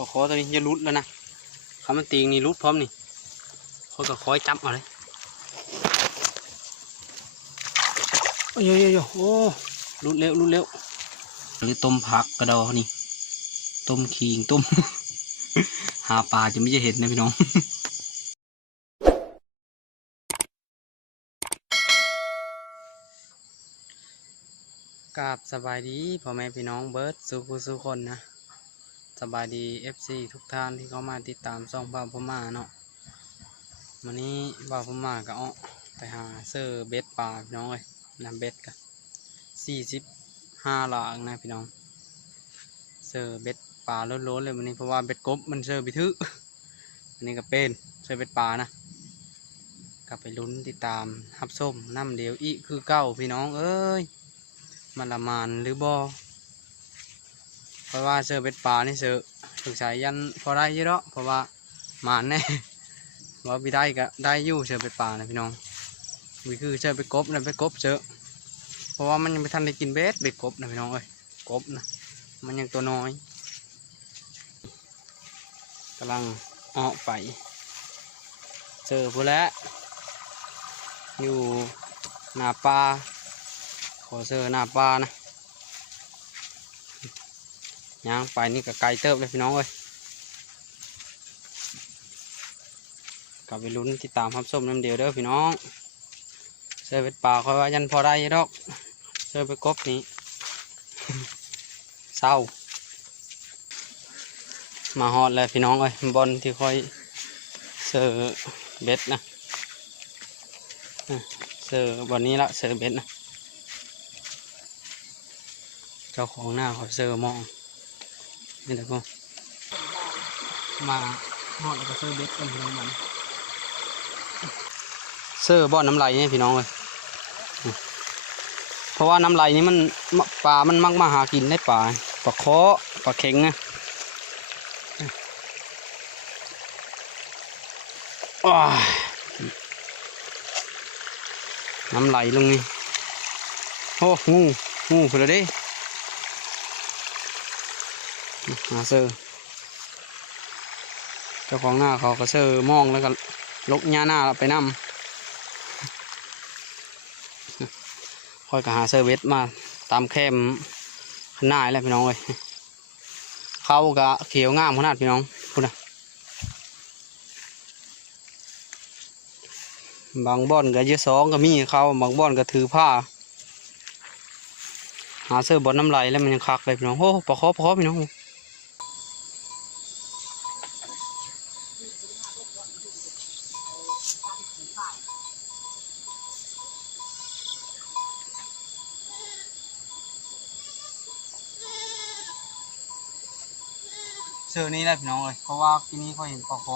อคอตัวนี้จะรุดแล้วนะคำมันตีงนี่รุดพร้อมนี่เขาก็คอยจับเอาเลยโอ้ยโยโยโยโอ้รุดเร็วรุดเร็วหรือต้มผักกระดอนี่ ต้มขิงต้ม หาปลาจะไม่จะเห็นนะพี่น้องกราบสบายดีพ่อแม่พี่น้องเบิร์ดสุขุสุคนนะ สบายดี FC ทุกท่านที่เข้ามาติดตามช่องบ่าวพม่าเนาะวันนี้บ่าวพม่าก็เอาไปหาเซอร์เบ็ดปลาพี่น้องเลยนำเบ็ดกันสี่สิบห้าหลากนะพี่น้อง เซอร์เบ็ดปลาล้นๆเลยวันนี้เพราะว่าเบ็ดกบมันเซอร์บิทึอันนี้ก็เป็นเซอร์เบ็ดปลานะกลับไปลุ้นติดตามฮับส้มน้ำเดียวอีคือเก้าพี่น้องเอ้ยมันละมานหรือบอ เพราะว่าเสือเป็ดปลานี่เสือถึกสายยันพอได้ยอะเนาเพราะว่ามานแน่ว่าพี่ได้ก็ได้อยู่เสือเป็ดปลานะพี่น้องวิคือเสือเป็ดกบนะเป็ดกบเสือเพราะว่ามันยังไม่ทันได้กินเบ็ดเบ็ดกบนะพี่น้องเอ้ยกบนะมันยังตัวน้อยกำลังออกไปเจอพูแล้วอยู่หน้าปลาขอเสื้อหน้าปลานะ ย่างไปนี่ก็ไกลเติบเลยพี่น้องเอ้ยกลับไปลุ้นติดตามครับส้มน้ำเดียวเด้อพี่น้องเสื้อเป็ดป่าคอยว่ายันพอได้ยู่ดอกเสื้อไปกบนี้เศร้า มาฮอดเลยพี่น้องเอ้ยบอลที่คอยเสื้อเบ็ดนะเสื้อบอลนี้ละเสื้อเบ็ดนะเจ้าของหน้าเขาเซอร์มอง นี่แหละก็มาหอดแล้วก็เซอร์เบ็ดกันพี่น้องมันเซอร์บ่อนน้ำไหลเนี่ยพี่น้องเลยเพราะว่าน้ำไหลนี่มันปลา มันมักมาหากินได้ปลาปลาเคาะปลาเข็งนะน้ำไหลลงนี่โอ้งูงูเพื่อเด้ หาเซอร์เจ้าของหน้าเขาก็เซอร์มองแล้วก็ลกหญ้าหน้าไปนำคอยก็หาเซอร์เวสมาตามแคมข้างหน้าแล้วพี่น้องเลยเขาก็เขียวงามขนาดพี่น้องคุณนะบางบ่อนก็เยอะสองก็มีเขาบางบ่อนก็ถือผ้า หาเสื้อบอลน้ำไหลแล้วมันยังคักเลยพี่น้องโอ้ปะคอปะคอพี่น้อง แหละพี่น้องเลยเพราะว่าที่นี้เขาเห็นปลาโค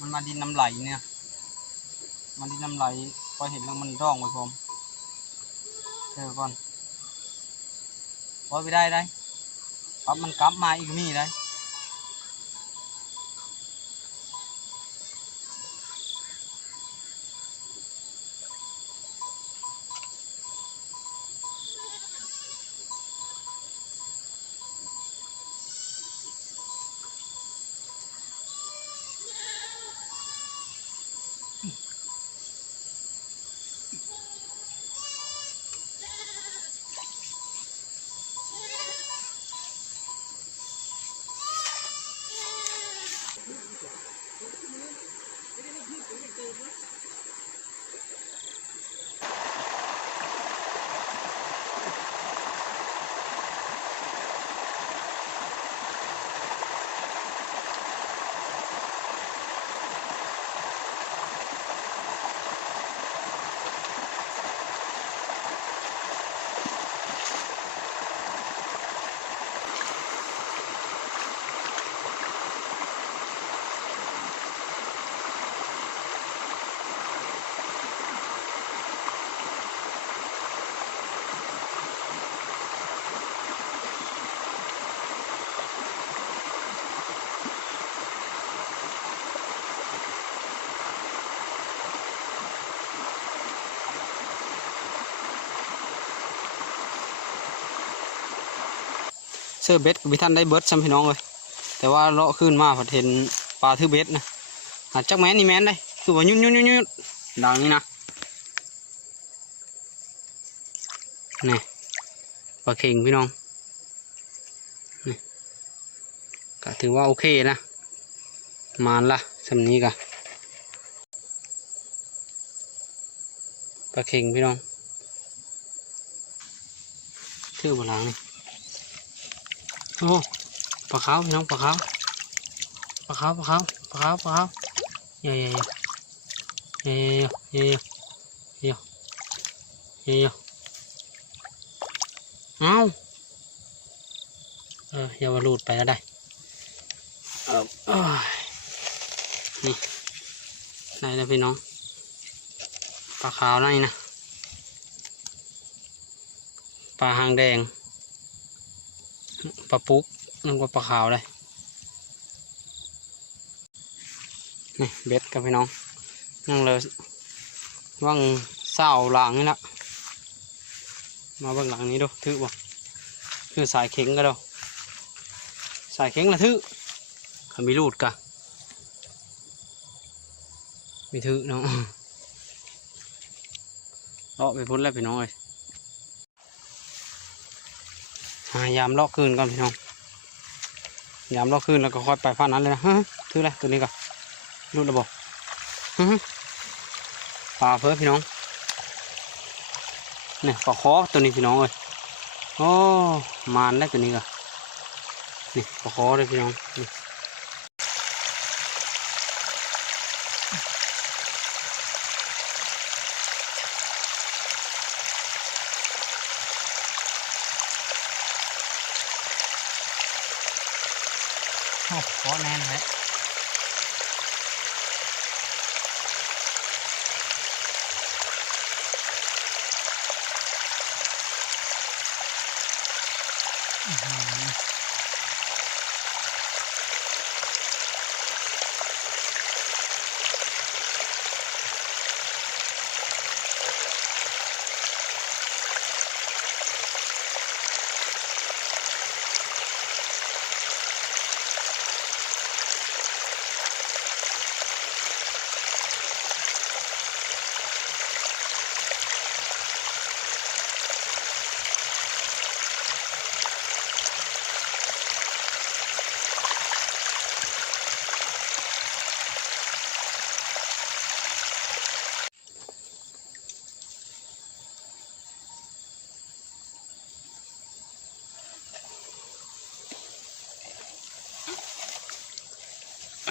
มันมาดินน้ำไหลเนี่ย มันดินน้ำไหลพอเห็นแล้วมันร้องไปผมเจอก่อนพอไปได้ได้ปั๊บมันกลับมาอีกมีได้ เสื้อเบ็ดพี่ท่านได้เบิร์ดซ้ำพี่น้องเลยแต่ว่าเลาะขึ้นมาผัดเห็นปลาทือเบ็ดนะหาจักแมนนี่แมนได้คือว่ายุ่นยุ่นยุ่นยุ่นดังนี่นะนี่ปลาเข่งพี่น้องนี่ก็ถือว่าโอเคนะมานละสำนี้กะปลาเข่งพี่น้องชื่อบหลังนี่ โอ้ปลาขาวพี่น้องปลาขาวปลาขาวปลาขาวปลาขาวปลาขาวเยอะเยอะเยอะเยอะเยอะเยอะเยอะเอ้าเอออย่ามาหลุดไปแล้วได้นี่ได้แล้วพี่น้องปลาขาวนั่นนี่นะปลาหางแดง ลาปุ๊กนึกว่าปลาขาวเลยนี่เบ็ดกับพี่น้องนั่งเลยว่างเศร้าหลังนี่ละมาเบื้องหลังนี้ดูถือบ่คือสายเข็งก็ดูสายเข็งละถือขามีรูดกะมีถือเนาะเลาะไปพ้นแล้วพี่น้องเอ้ยหา ยามเลาะคืนก่อนพี่น้องยามเลาะคืนแล้วก็ค่อยไปฟ้านั้นเลยนะฮะถืออะไรตัวนี้ก่อนรูดระบบปลาเพิ่พี่น้องเนี่ยปลาคอตัวนี้พี่น้องเอ้ยโอ้มานได้ตัวนี้ก่อนนี่ปลาคอเลยพี่น้องนี่ โอ้ขอแน่นเลย อื้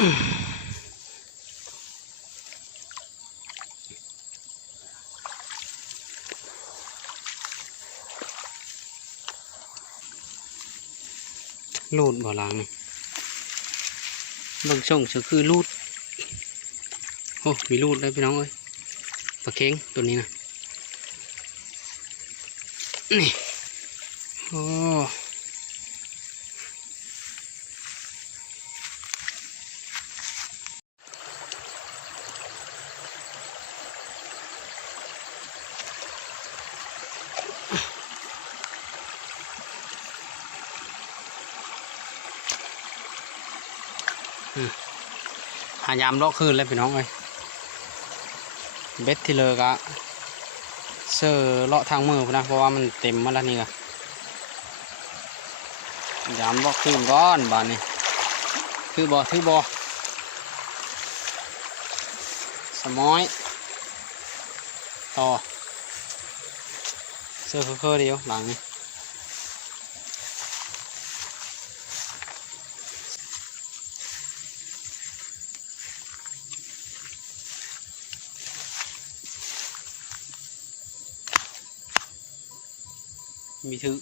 อหือรูดบ่หลังนี่บางช่องจะคือรูด โอ้ มีรูดเลยพี่น้องเอ้ยปลาเค็งตัวนี้นะนี่ โอ้ายามเลาะคืนเลยพี่น้องเอ้ยเบ็ดที่เลยกะเสือเลาะทางมือนะเพราะว่ามันเต็มมาแล้วนี่กะยามเลาะคืนก้อนบานนี้ถือบ่ถือบ่สมอยต่อเสือเคอๆเดียวหลังนี้ มีถือ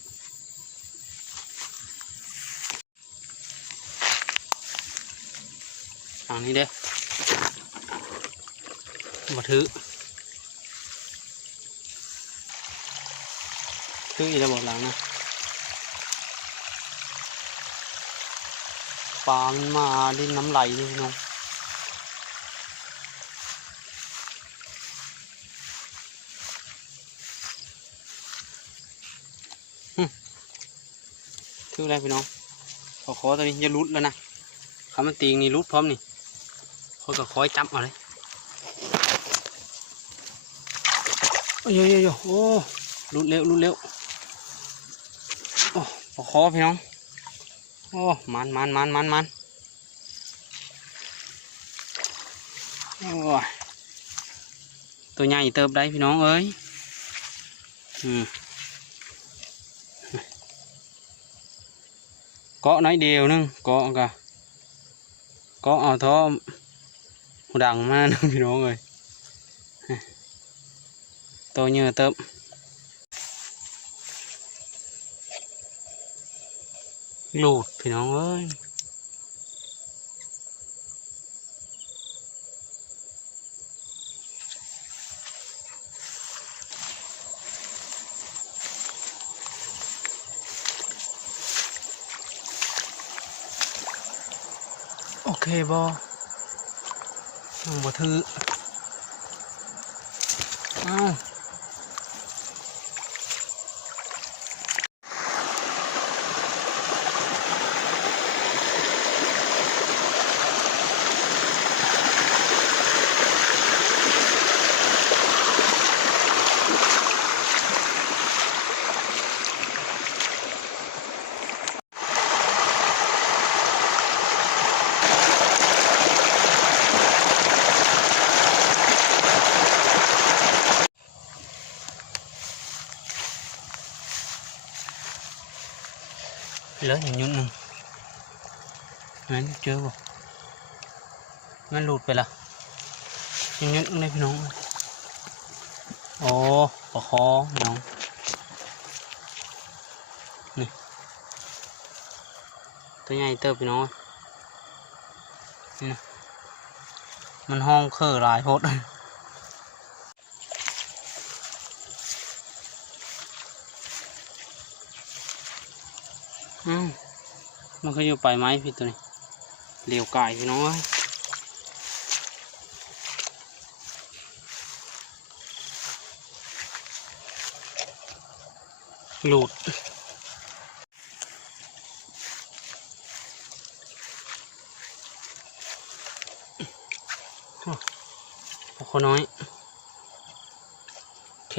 ทางนี้เด้อมาถือถืออีกแล้วบอกหลังนะปลามันมาดิ้นน้ำไหลนี่น้อง ถืออะไรพี่น้องขอขอตัวนี้อย่าหลุดแล้วนะามันตีงนี่รุดพร้อมนี่ขาก็คอยจับเอาเลยโอ้ยโยโยโยโอ้รุดเร็วรุดเร็วโอ้ปลาคอพี่น้องโอ้มันมันมันมันมันโอ้ยตัวใหญ่เติบได้พี่น้องเอ้ยอืม เกาะน้อยเดียวนึงเกาะกะเกาะเอาท้อหูดังมากนะพี่น้องเลยตัวเหยื่อเติบหลุดพี่น้องเอ้ยโอ เคบอยังบ่ถือ อ้าว เหลืออย่างยุ่นหนึ่งงั้นเจอบ่มันหลุดไปละอย่างยุ่นเลยพี่น้อง โอ้ปลาคอพี่น้อง นี่ ตัวใหญ่เติบพี่น้อง นี่นะมันห้องเคอหลายโพด อืมมันก็อยู่ไปไหมพี่ตัวนี้เหลียวไก่พี่น้องเอ้ยหลุดโอ้คอน้อย โอเค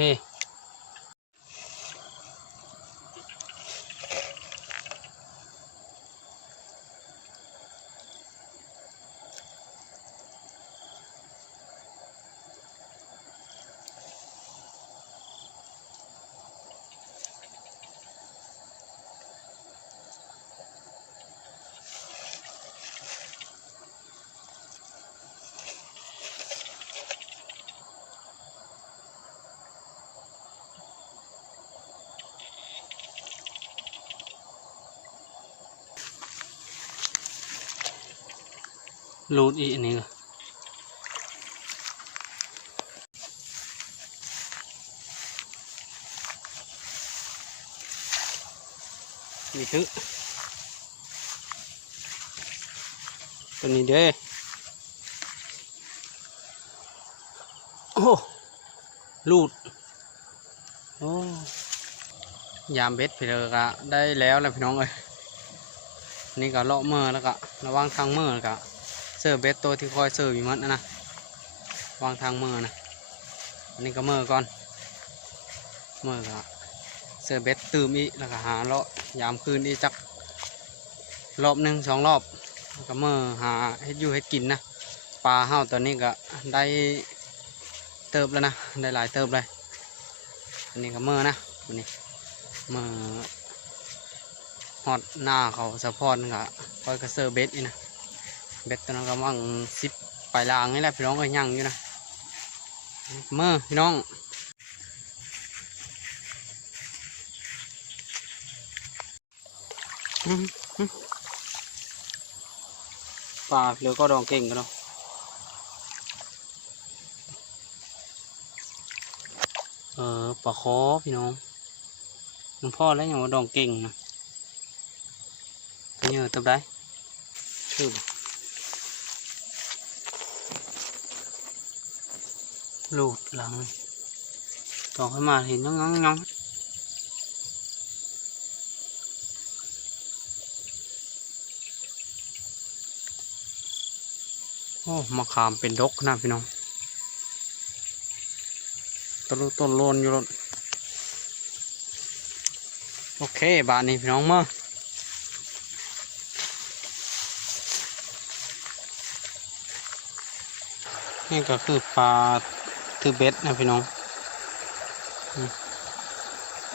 รูดอีกอันนี้ก็นี่คือตัวนี้เด้โอ้ลูดโอ้ยามเบ็ดพี่เลยก็ได้แล้วแหละพี่น้องเอ้ยนี่ก็เลาะเมื่อแล้วก็ระวังทางเมื่อแล้วก็ เสิร์ฟเบสตัวที่คอยเสิร์ฟอยู่มันนะนะวางทางมือนะอันนี้ก็มือก่อนมือก็เสิร์ฟเบสตื่มอีกแล้วก็หาเลาะยามคืนอีจักรอบหนึ่งสองรอบก็มือหาเฮ็ดอยู่เฮ็ดกินนะปลาเห่าตัวนี้ก็ได้เติบแล้วนะได้หลายเติบเลยอันนี้ก็มือนะอันนี้มือฮอดหน้าเขาสะพอนก็คอยก็เสิร์เบสอีนะ เบ็ดตัวนั้นกำลังสิบปลายลางนี่แหละพี่น้องก็ยังอยู่นะเมื่อพี่น้องปลาเหลือก็ดองเก่งกันเนาะเออปลาคอพี่น้องมันพ่อแล้วยังว่าดองเก่งนะเนี้ยตับได้ชื่อ ลูดหลังต่อขึ้นมาเห็นน้องน้องน้องโอ้มะขามเป็นดกนะพี่น้องต้นลูกต้นโลนอยู่รถโอเคบานนี้พี่น้องมานี่ก็คือปลา ถือเบ็ดนะพี่น้อง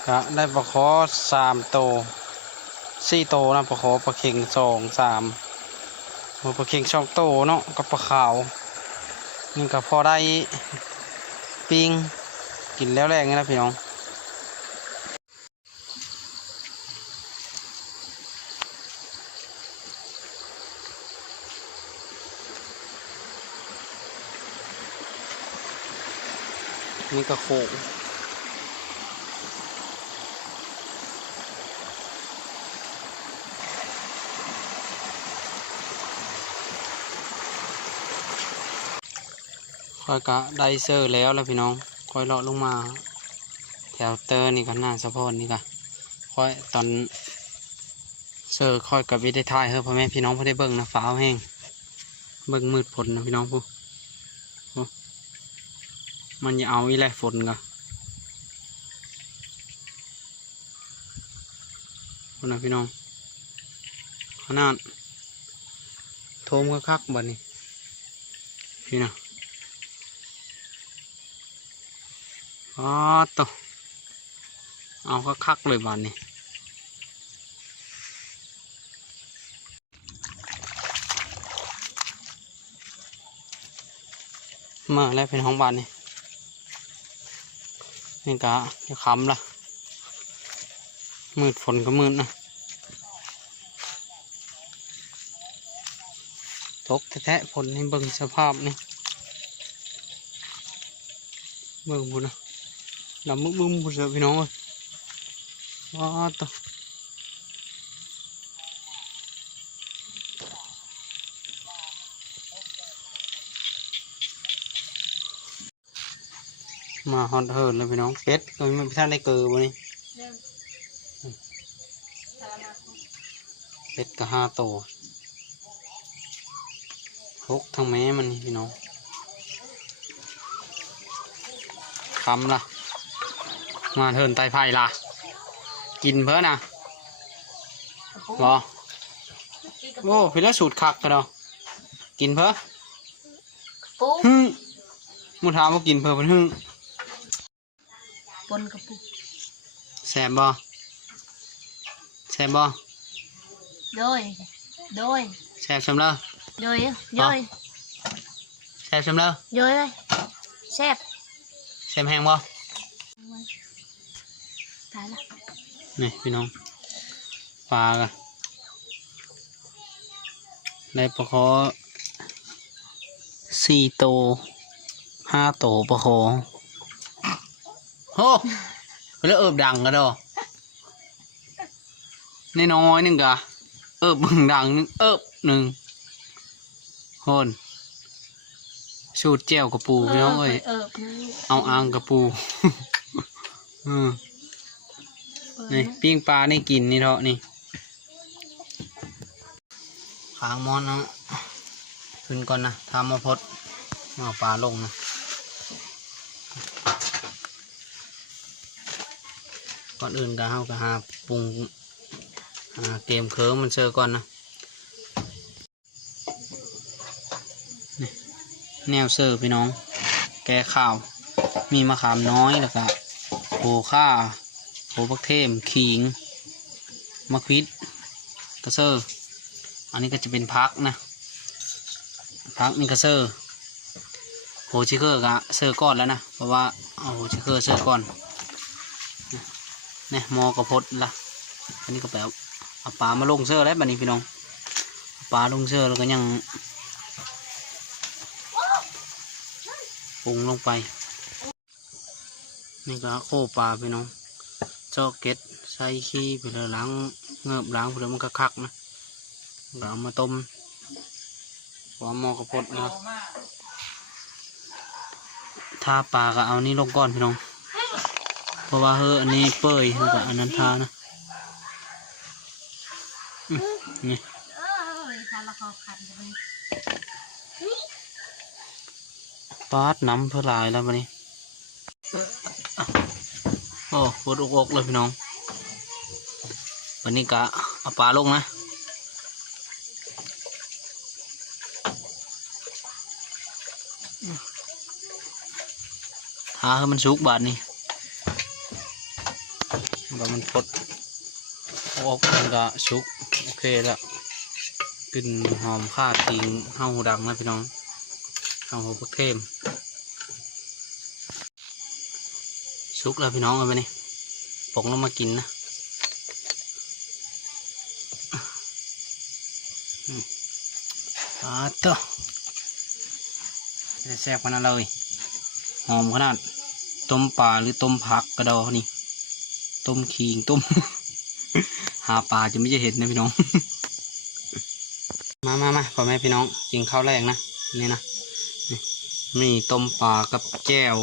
ก็ได้ปลาคอสามโตสี่โตนะปลาคอปลาเข่งสองสามปลาเข่งช่องโตเนาะกับปลาขาวนี่ก็พอได้ปิ้งกินแล้วแรงนะพี่น้อง นี่ก็โขงค่อยก็ได้เซอร์แล้วแล้วพี่น้องค่อยเลาะลงมา แถวเตอร์นี่ก็น่าสะพอนนี่ก็ค่อยตอนเซอร์ค่อยกับวิได้ทายเฮ้อพ่อแม่พี่น้องพอได้เบิ่งนะฟ้าแห้งเบิ่งมืดฝนนะพี่น้องพูพู มันจะเอาอีแหละฝนก็คนนะพี่น้อง ขนาดโทมก็คักบัดนี้ พี่นะอ๋อตวเอาก็คักเลยบานนี้มาแล้วเป็นห้องบานนี่ นี่กะจะค้ำละมืดฝนก็มืดนะตกแท้ๆฝนให้เบิ่งสภาพนี่เบิ่งบุญนะ là mức bưng một giờ với nó rồi đó to mà hòn hơn là với nó kết rồi mà sao đây cờ bữa đi kết cả hai tổ hút thằng mé mình đi với nó khăm là มาเทินไตไผ่ล่ะ กินเพื่อนะบอโอ้พี่ละสูตรคักกันเนาะกินเพื่อปูฮึ่งมูถามว่ากินเพื่อเพิ่นฮึ่ง ปนกระปุกแซ่บบ่แซ่บบ่โดยโดยแซ่บสำเร็จโดยโดยแซ่บสำเร็จโดยเลยแซ่บแซ่บแห้งบ่ตายละนี่พี่น้องปลากะในปลาคอสี่โตวห้าโตวปลาคอ โอ้แล้วเอิบดังกันดอในน้อยๆหนึ่งกะเอิบบึงดังหนึงเอิบหนึ่งโหนสูตรแจ่วกระปูพี่น้องเอ้ยเออเอาอ่างกระปูอืมนี่ปิ้งปลานี่กินนี่เถอะนี่ขางมอนนะขึ้นก่อนนะทำมาพดเอาปลาลงนะ ก่อนอื่นก็เฮาก็หาปรุงเกมเคิร์มมันเซอร์ก่อนนะแนวเซอร์พี่น้อง แกข้าว มีมะขามน้อยแล้วก็โหข้าโหพักเทมขิงมะควิดกระเซอร์อันนี้ก็จะเป็นพักนะพักนี่กระเซอร์โหชิเคอร์กะเซอร์ก้อนแล้วนะเพราะว่าเอาโหชิเคอร์เซอร์ก่อน เนี่ยมอกระพดละอันนี้ก็แปลเอาปลามาลงเซอร์แล้วบัดนี้พี่น้องปลาลงเซอร์แล้วก็ยังปรุงลงไป นี่ก็โคปลาพี่น้องจอกเก็ตใส่ขี้ไปเลยล้างเงือบล้างไปเลยมันก็คักนะเอามาต้มหัวมอกระพดนะทาปลาก็เอานี่ลงก่อนพี่น้อง ราะว่าเฮ้ออันนี้เปื่อยแล้วก็อันนั้นทานะอืมนี่เออทานละคอขันเลยปาดน้ำเพื่อลายแล้ววันนี้โอ้ปวดอกๆเลยพี่น้องวันนี้กะเอาปลาลงนะทาให้มันสุกบาดนี่ แล้วมันพดออกมันก็สุกโอเคแล้วกลิ่นหอมข้าทิ้งเฮาดังนะพี่น้องเฮาหัวพวกเทมสุกแล้วพี่น้องเอาไปนี่ปกลงมากินนะอาต้อแซ่บขนาดเลยหอมขนาดต้มปลาหรือต้มผักกระดอนี่ ต้มขิงต้ม หาปลาจะไม่จะเห็นนะพี่น้อง มามามาพ่อแม่พี่น้องกินข้าวแรกนะนี่นะนี่มีต้มปลากับแก้ว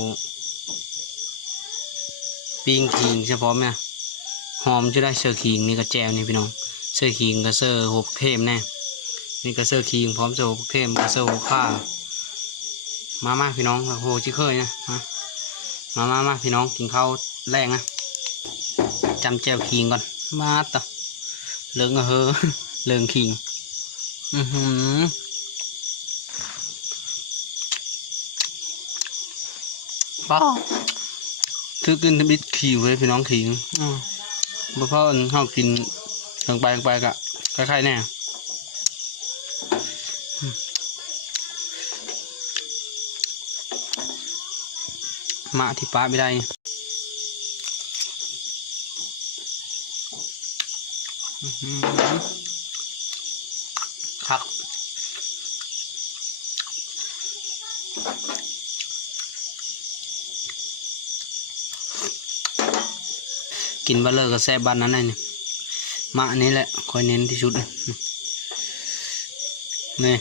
ปิ้งขิงเฉพาะแม่หอมจะได้เสื้อขิงนี่ก็แจวนี่พี่น้องเสื้อขิงกับเสื้อหกเทมแน่นี่ก็เสื้อขิงพร้อมเสื้อหกเทมกับเสื้อหกข้ามามาพี่น้องโอ้โหชิเคยนะมามามามาพี่น้องกินข้าวแรกนะ จำแจวขิงก่อน มาต่อเลิงเฮอเลิงขิง อือหือป้าถือกินทบิดขี่ไว้พี่น้องขิงอ๋อบ่เพราะอันเขากินลงไปลงไปกะคล้ายๆแน่อืมมาที่ป้าไม่ได้ นี่อื้อหือคักกินบะเลอร์ก็แซ่บบ้านนั้นเลยนี่มาอันนี้แหละคอยเน้นที่สุดนี่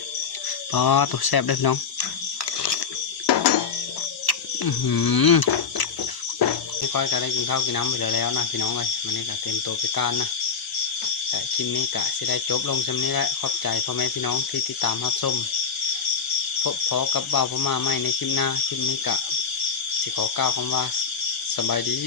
ปอตัวแซ่บเลยพี่น้องอือหือพี่ก้อยก็ได้กินข้าวกินน้ำไปแล้วนะพี่น้องเลยมันนี่ก็เต็มตัวไปการนะ ลิปนี้กะจะได้จบลงจำนี้แหละขอบใจพ่อแม่พี่น้องที่ติดตามรับชมพบพอกับเบาวพม่าไม่ในคลิปหน้าคลิปนี้กะสิขอกล่าวคำว่าสบายดี